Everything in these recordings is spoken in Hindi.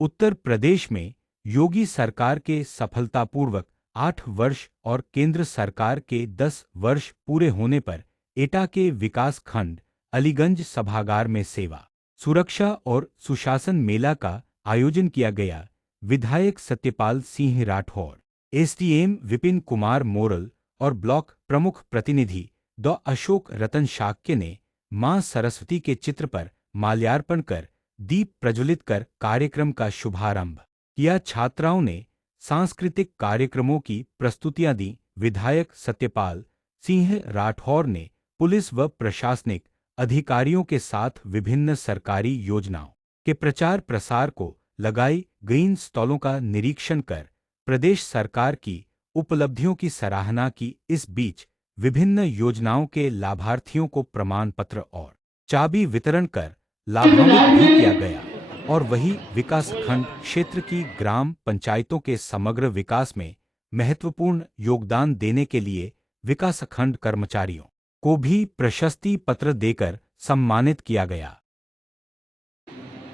उत्तर प्रदेश में योगी सरकार के सफलतापूर्वक 8 वर्ष और केंद्र सरकार के 10 वर्ष पूरे होने पर एटा के विकास खंड अलीगंज सभागार में सेवा, सुरक्षा और सुशासन मेला का आयोजन किया गया। विधायक सत्यपाल सिंह राठौर, एसडीएम विपिन कुमार मोरल और ब्लॉक प्रमुख प्रतिनिधि डॉ अशोक रतन शाक्य ने मां सरस्वती के चित्र पर माल्यार्पण कर दीप प्रज्वलित कर कार्यक्रम का शुभारंभ किया। छात्राओं ने सांस्कृतिक कार्यक्रमों की प्रस्तुतियां दी। विधायक सत्यपाल सिंह राठौर ने पुलिस व प्रशासनिक अधिकारियों के साथ विभिन्न सरकारी योजनाओं के प्रचार प्रसार को लगाई गई स्टॉलों का निरीक्षण कर प्रदेश सरकार की उपलब्धियों की सराहना की। इस बीच विभिन्न योजनाओं के लाभार्थियों को प्रमाण पत्र और चाबी वितरण कर लाभान्वित भी किया गया और वही विकासखंड क्षेत्र की ग्राम पंचायतों के समग्र विकास में महत्वपूर्ण योगदान देने के लिए विकासखंड कर्मचारियों को भी प्रशस्ति पत्र देकर सम्मानित किया गया।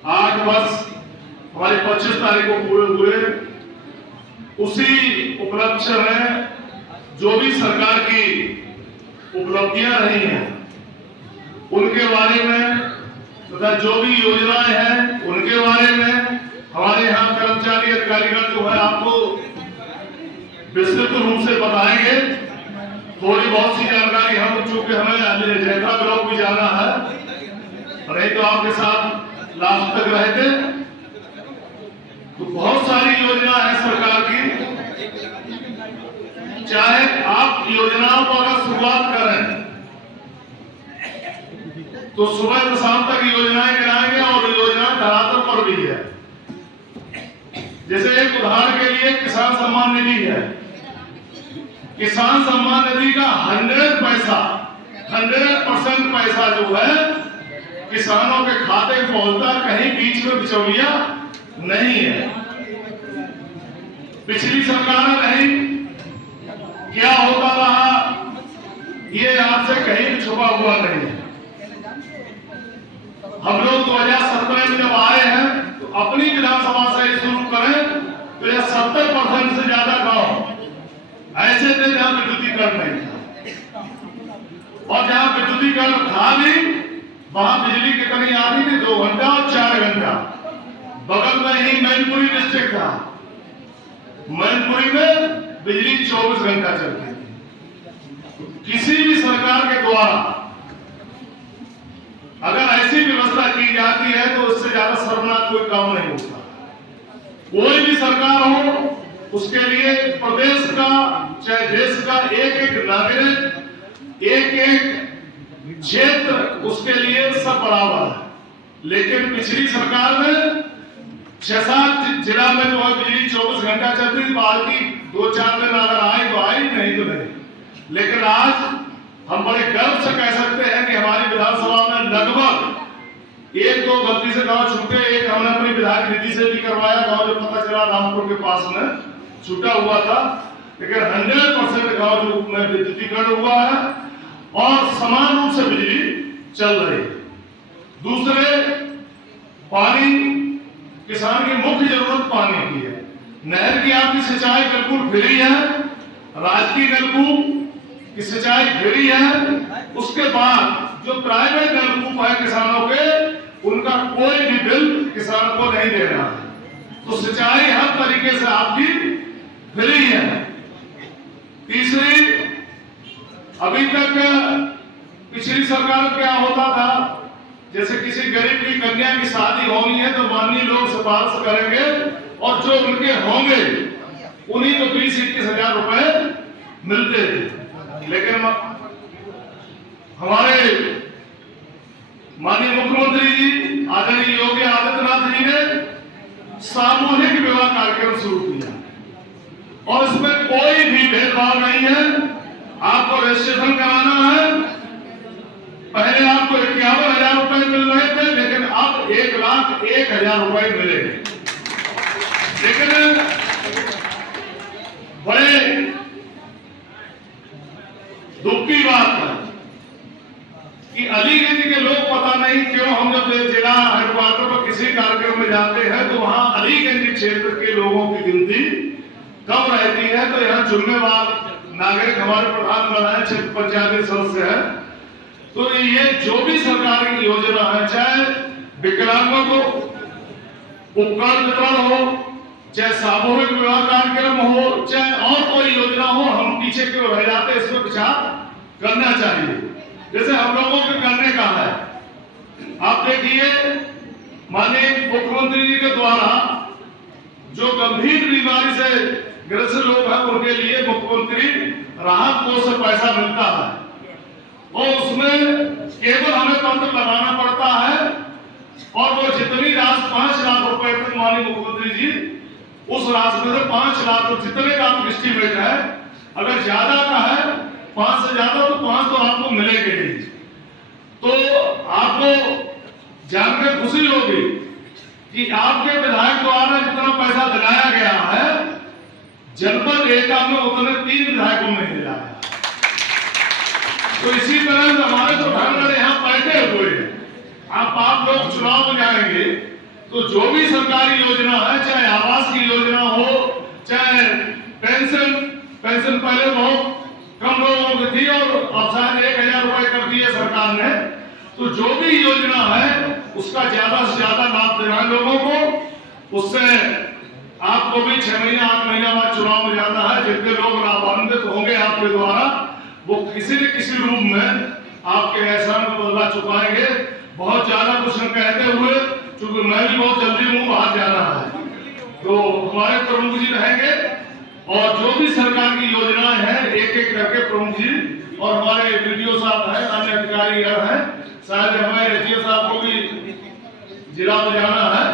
8 वर्ष हमारे 25 तारीख को पूरे हुए। उसी उपलक्ष्य में जो भी सरकार की उपलब्धियां रही हैं उनके बारे में तथा जो भी योजनाएं हैं उनके बारे में हमारे यहाँ कर्मचारी अधिकारीगण जो है आपको विस्तृत रूप से बताएंगे। थोड़ी बहुत सी जानकारी हम, चूंकि हमें जैता ब्लॉक भी जाना है, नहीं तो आपके साथ लास्ट तक रहते। तो बहुत सारी योजना है सरकार की। चाहे आप योजनाओं को अगर शुरुआत करें तो सुबह से शाम तक योजनाएं गिनाएंगे और योजना धरातल पर भी है। जैसे एक उदाहरण के लिए किसान सम्मान निधि है। किसान सम्मान निधि का 100% पैसा जो है किसानों के खाते में पहुंचता, कहीं बीच में बिचौलिया नहीं है। पिछली सरकार में नहीं, क्या होता रहा ये आपसे कहीं भी छुपा हुआ नहीं है। हम लोग 2017 में जब आए हैं तो अपनी विधानसभा से शुरू करें तो यह 70% से ज्यादा गांव ऐसे थे जहां विद्युतीकरण नहीं था, और जहां विद्युतीकरण था भी वहां बिजली कितनी आती थी, 2 घंटा और 4 घंटा। बगल में ही मैनपुरी डिस्ट्रिक्ट था, मैनपुरी में बिजली 24 घंटा चलती थी। किसी भी सरकार के द्वारा अगर ऐसी व्यवस्था की जाती है तो उससे ज्यादा शर्मनाक कोई काम नहीं होता। कोई भी सरकार हो, उसके लिए प्रदेश का चाहे देश का एक एक नागरिक, एक एक क्षेत्र, उसके लिए सब बराबर है। लेकिन पिछली सरकार में 6-7 जिला में जो है बिजली 24 घंटा चलती थी। बाकी 2-4 दिन अगर आई तो आई, नहीं तो नहीं। लेकिन आज हम बड़े गर्व से कह सकते हैं कि हमारी विधानसभा में लगभग 1-2 गलती से गांव छूटे। एक हमने अपनी विधायक निधि से भी करवाया, गांव जो पता चला रामपुर के पास में छूटा हुआ था, लेकिन 100% गांव जो में विद्युतीकरण हुआ है और समान रूप से बिजली चल रही है। दूसरे, पानी, किसान की मुख्य जरूरत पानी की है। नहर की आपकी सिंचाई बिल्कुल फ्री है, राजकीय नलकूप की सिंचाई फ्री है। उसके बाद जो प्राइवेट नलकूप है किसानों के, उनका कोई भी बिल किसान को नहीं देना है। तो सिंचाई हर तरीके से आपकी फ्री है। तीसरी, अभी तक पिछली सरकार में क्या होता था, जैसे किसी गरीब की कन्या की शादी होनी है तो माननीय लोग सिफारिश करेंगे और जो उनके होंगे उन्हीं को 20-21 हजार रुपए मिलते थे। लेकिन हमारे माननीय मुख्यमंत्री जी आदरणीय योगी आदित्यनाथ जी ने सामूहिक विवाह कार्यक्रम शुरू किया और इसमें कोई भी भेदभाव नहीं है। आपको रजिस्ट्रेशन कराना है, पहले आपको 51,000 रुपए मिल रहे थे, लेकिन अब 1,01,000 रुपए मिलेंगे। लेकिन बड़े दुख की बात है कि अलीगंज के लोग पता नहीं क्यों, हम जब जिला हेडक्वार्टर पर किसी कार्यक्रम में जाते हैं तो वहां अलीगंज क्षेत्र के लोगों की गिनती कम रहती है। तो यहाँ जुम्मेवार नागरिक हमारे प्रधान बनाए क्षेत्र पंचायत सदस्य है। तो ये जो भी सरकार की योजना है, चाहे विकलांगों को उपकरण वितरण हो, चाहे सामूहिक विवाह कार्यक्रम हो, चाहे और कोई योजना हो, हम पीछे क्यों रह जाते, इसमें विचार करना चाहिए। जैसे हम लोगों के करने का है, आप देखिए माननीय मुख्यमंत्री जी के द्वारा जो गंभीर बीमारी से ग्रसित लोग हैं उनके लिए मुख्यमंत्री राहत कोष से पैसा मिलता है और उसमें केवल हमें पत्र लगाना पड़ता है और वो जितनी राशि 5 लाख रुपए तक माननीय मुख्यमंत्री जी उस राशि में से 5 लाख जितने का आपको एस्टीमेट है, अगर ज्यादा का है 5 से ज्यादा तो 5 तो आपको मिलेंगे ही। तो आपको जानकर खुशी होगी कि आपके विधायक द्वारा जितना पैसा दिलाया गया है जनपद एटा में उतने 3 विधायकों में दिया है। तो इसी तरह से हमारे प्रधानमंत्री यहाँ बैठे हुए हैं, आप लोग चुनाव में जाएंगे तो जो भी सरकारी योजना है, चाहे आवास की योजना हो, चाहे पेंशन पहले बहुत कम लोगों की थी और अब शायद 1000 रुपए कर दिए सरकार ने। तो जो भी योजना है उसका ज्यादा से ज्यादा लाभ देना है लोगों को। उससे आपको भी 6 महीने 8 महीने बाद चुनाव में जाता है, जितने लोग लाभान्वित होंगे आपके द्वारा वो किसी न किसी रूप में आपके एहसान को बदला चुकाएंगे। बहुत ज्यादा कुछ न कहते हुए, क्योंकि मैं भी बहुत जल्दी हूँ, बाहर जाना है, तो हमारे प्रमुख जी रहेंगे और जो भी सरकार की योजनाएं हैं एक एक करके प्रमुख जी और हमारे वीडियो साहब हैं, अन्य अधिकारी हैं, शायद हमें एसडीओ साहब को भी जिला में जाना है